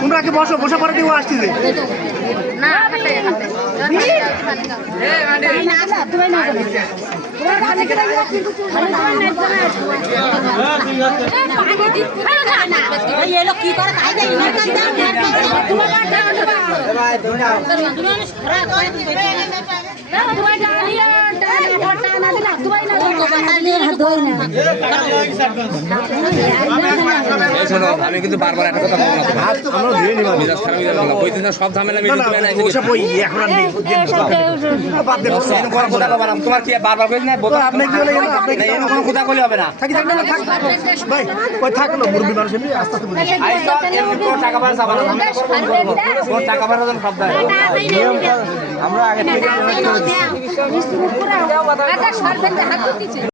তোমরা কি বসো, বসে পরে কেউ আসতেছে আমি কিন্তু বারবার একটা কথা সব ঝামেলা তোমার কি বারবার করে না কোনো কথা বলে হবে না থাকলো মুরব্বী মানুষ টাকা পয়সা টাকা পয়সা সব আমরা আগে